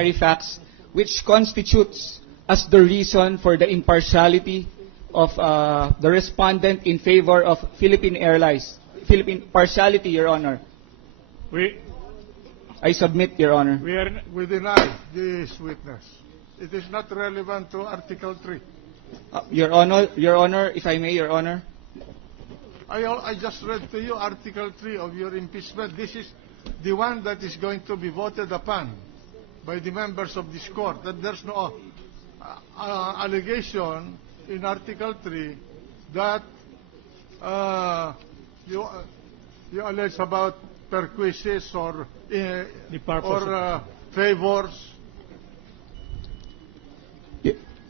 primary facts which constitutes as the reason for the impartiality of the respondent in favor of Philippine Airlines. Philippine partiality, Your Honor. I submit, Your Honor. We deny this witness. It is not relevant to Article 3. Your Honor, if I may, Your Honor. I just read to you Article 3 of your impeachment. This is the one that is going to be voted upon by the members of this court. That there's no allegation in Article 3 that you allege about perquisites or favors.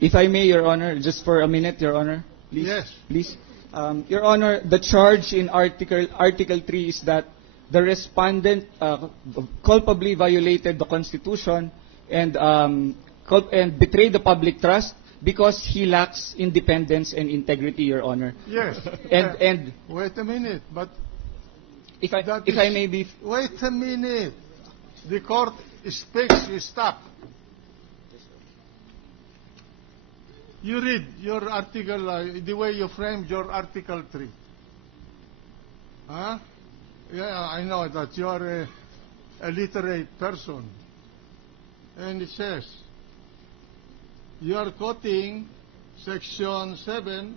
If I may, Your Honor, just for a minute, Your Honor. Please, yes. Please. Your Honor, the charge in Article 3 is that the respondent culpably violated the Constitution and betrayed the public trust because he lacks independence and integrity, Your Honor. Yes. And wait a minute, but if I may be... Wait a minute. The court speaks, you stop. You read your article, the way you framed your Article 3. Huh? Yeah, I know that you are a literate person. And it says, you are quoting Section 7,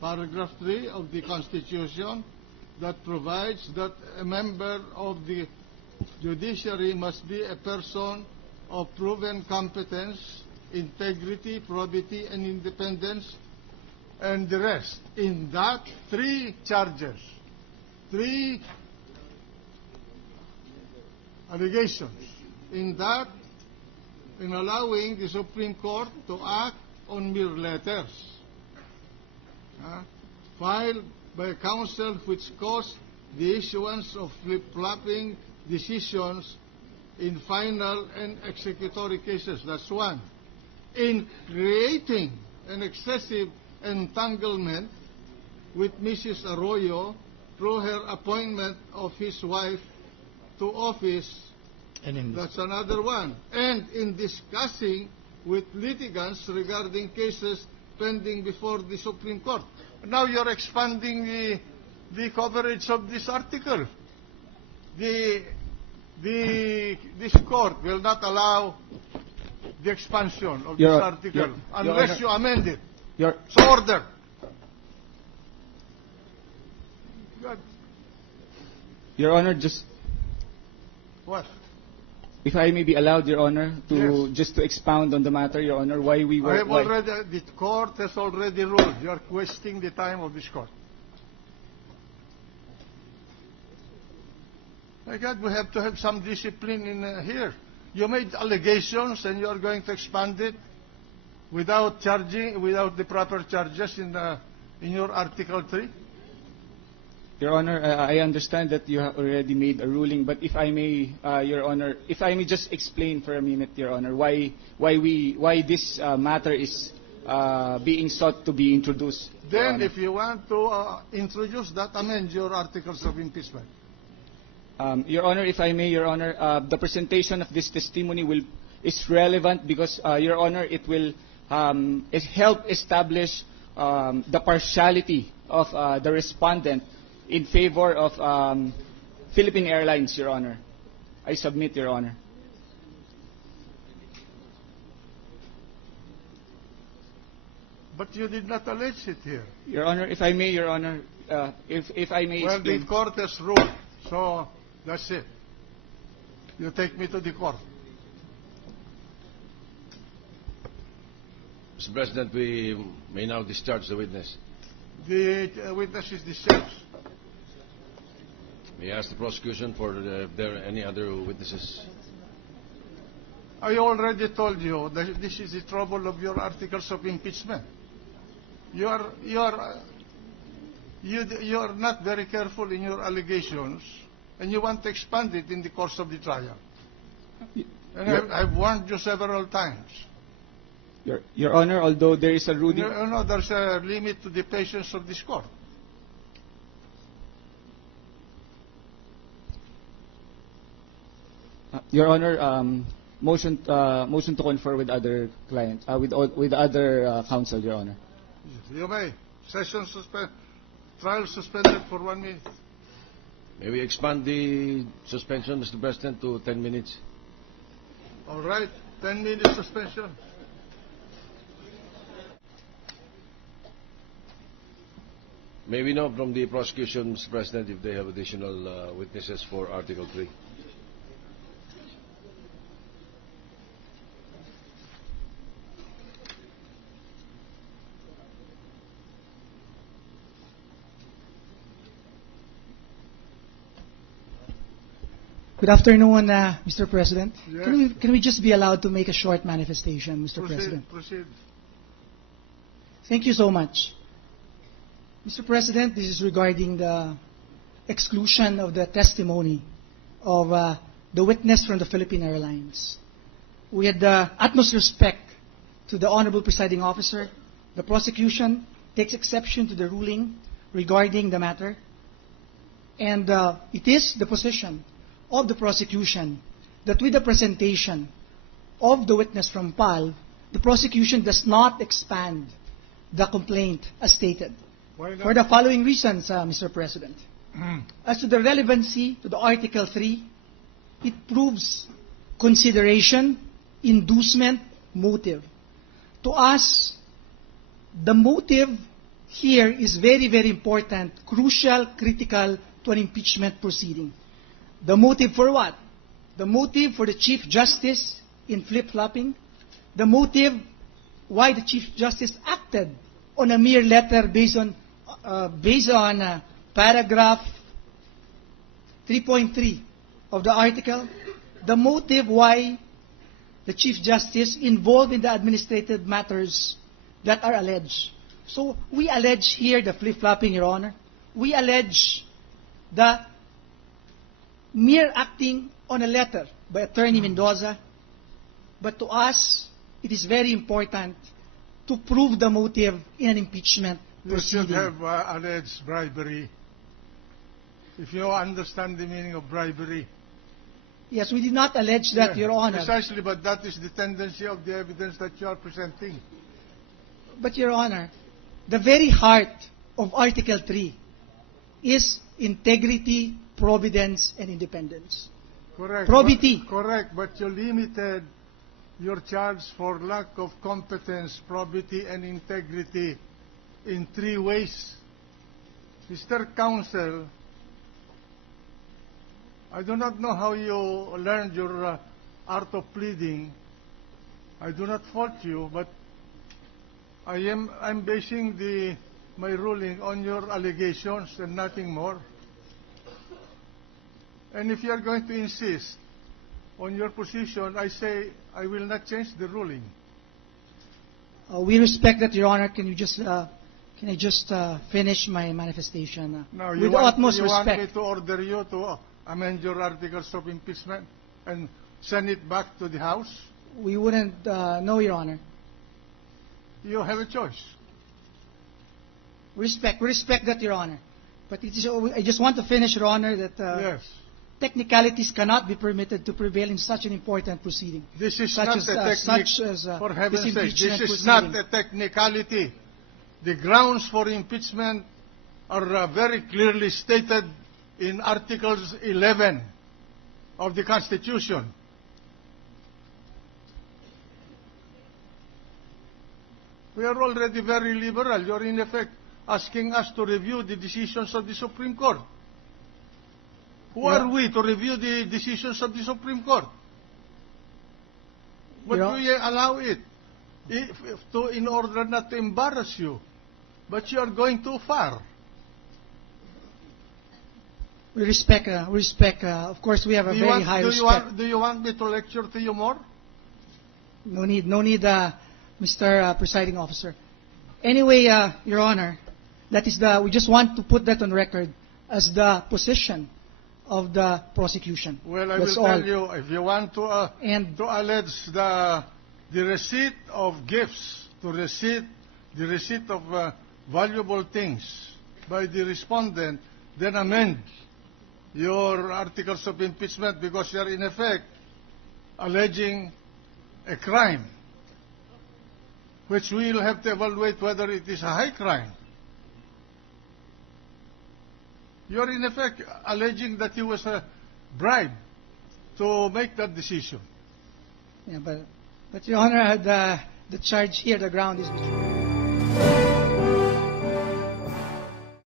Paragraph 3 of the Constitution that provides that a member of the judiciary must be a person of proven competence, integrity, probity, and independence, and the rest. In that, 3 charges, 3 allegations. In that, in allowing the Supreme Court to act on mere letters filed by counsel which caused the issuance of flip-flopping decisions in final and executory cases. That's one. In creating an excessive entanglement with Mrs. Arroyo through her appointment of his wife to office. That's another one. And in discussing with litigants regarding cases pending before the Supreme Court. Now you're expanding the coverage of this article. This court will not allow the expansion of this article unless you amend it. So order. Your Honor, just... What? If I may be allowed, Your Honor, to Yes. just to expound on the matter, Your Honor, why we were... The court has already ruled. You are wasting the time of this court. My God, we have to have some discipline in here. You made allegations and you are going to expand it without charging, without the proper charges in your Article 3? Your Honor, I understand that you have already made a ruling, but if I may, Your Honor, if I may just explain for a minute, Your Honor, why this matter is being sought to be introduced. Then, if you want to introduce that, amend your articles of impeachment. Your Honor, if I may, Your Honor, the presentation of this testimony is relevant because, Your Honor, it will help establish the partiality of the respondent in favor of Philippine Airlines, Your Honor. I submit, Your Honor. But you did not allege it here. Your Honor, if I may, Your Honor, if I may Well, explain. the court has ruled, so that's it. You take me to the court. Mr. President, we may now discharge the witness. The witness is discharged. May I ask the prosecution for if there are any other witnesses? I already told you that this is the trouble of your articles of impeachment. You are not very careful in your allegations, and you want to expand it in the course of the trial. And I've warned you several times. Your Honor, although there is a ruling... No, there's a limit to the patience of this court. Your Honor, motion to confer with other client, with other counsel, Your Honor. You may. Session trial suspended for 1 minute. May we expand the suspension, Mr. President, to 10 minutes? All right, 10-minute suspension. May we know from the prosecution, Mr. President, if they have additional witnesses for Article 3? Good afternoon, Mr. President. Yes. Can we just be allowed to make a short manifestation, Mr. President? Proceed. Thank you so much. Mr. President, this is regarding the exclusion of the testimony of the witness from the Philippine Airlines. We had the utmost respect to the Honorable Presiding Officer. The prosecution takes exception to the ruling regarding the matter. And it is the position of the prosecution that with the presentation of the witness from PAL, the prosecution does not expand the complaint as stated. Why not? For the following reasons, Mr. President. As to the relevancy to the Article 3, it proves consideration, inducement, motive. To us, the motive here is very, very important, crucial, critical to an impeachment proceeding. The motive for what? The motive for the Chief Justice in flip-flopping. The motive why the Chief Justice acted on a mere letter based on paragraph 3.3 of the article. The motive why the Chief Justice involved in the administrative matters that are alleged. So we allege here the flip-flopping, Your Honor. We allege the mere acting on a letter by Attorney Mendoza. But to us, it is very important to prove the motive in an impeachment You should proceeding. have alleged bribery. If you understand the meaning of bribery. Yes, we did not allege that, Yeah, Your Honor. Precisely, but that is the tendency of the evidence that you are presenting. But, Your Honor, the very heart of Article 3 is integrity, providence, and independence. Correct. Probity. Correct, but you limited your charge for lack of competence, probity, and integrity in 3 ways. Mr. Counsel, I do not know how you learned your art of pleading. I do not fault you, but I'm basing my ruling on your allegations and nothing more. And if you are going to insist on your position, I say I will not change the ruling. We respect that, Your Honor. Can I just finish my manifestation? Now, With the utmost you want me respect. to order you to amend your articles of impeachment and send it back to the House? We wouldn't know, Your Honor. You have a choice. We respect that, Your Honor. But I just want to finish, Your Honor, that Yes. technicalities cannot be permitted to prevail in such an important proceeding. This is Such not as, a such for as, heaven's this sake, impeachment this is proceeding. not a technicality. The grounds for impeachment are very clearly stated in Articles 11 of the Constitution. We are already very liberal. You're in effect asking us to review the decisions of the Supreme Court. Who Yeah. are we to review the decisions of the Supreme Court? But Yeah. we allow it in order not to embarrass you. But you are going too far. We respect, of course, we have a very high respect. Do you want me to lecture to you more? No need, Mr. Presiding Officer. Anyway, Your Honor, we just want to put that on record as the position of the prosecution. Well, I That's will all. tell you, if you want to allege the receipt of gifts, the receipt of valuable things by the respondent, then amend your articles of impeachment, because you are in effect alleging a crime, which we will have to evaluate whether it is a high crime. You're in effect alleging that he was bribed to make that decision. Yeah, but Your Honor, the charge here, the ground is...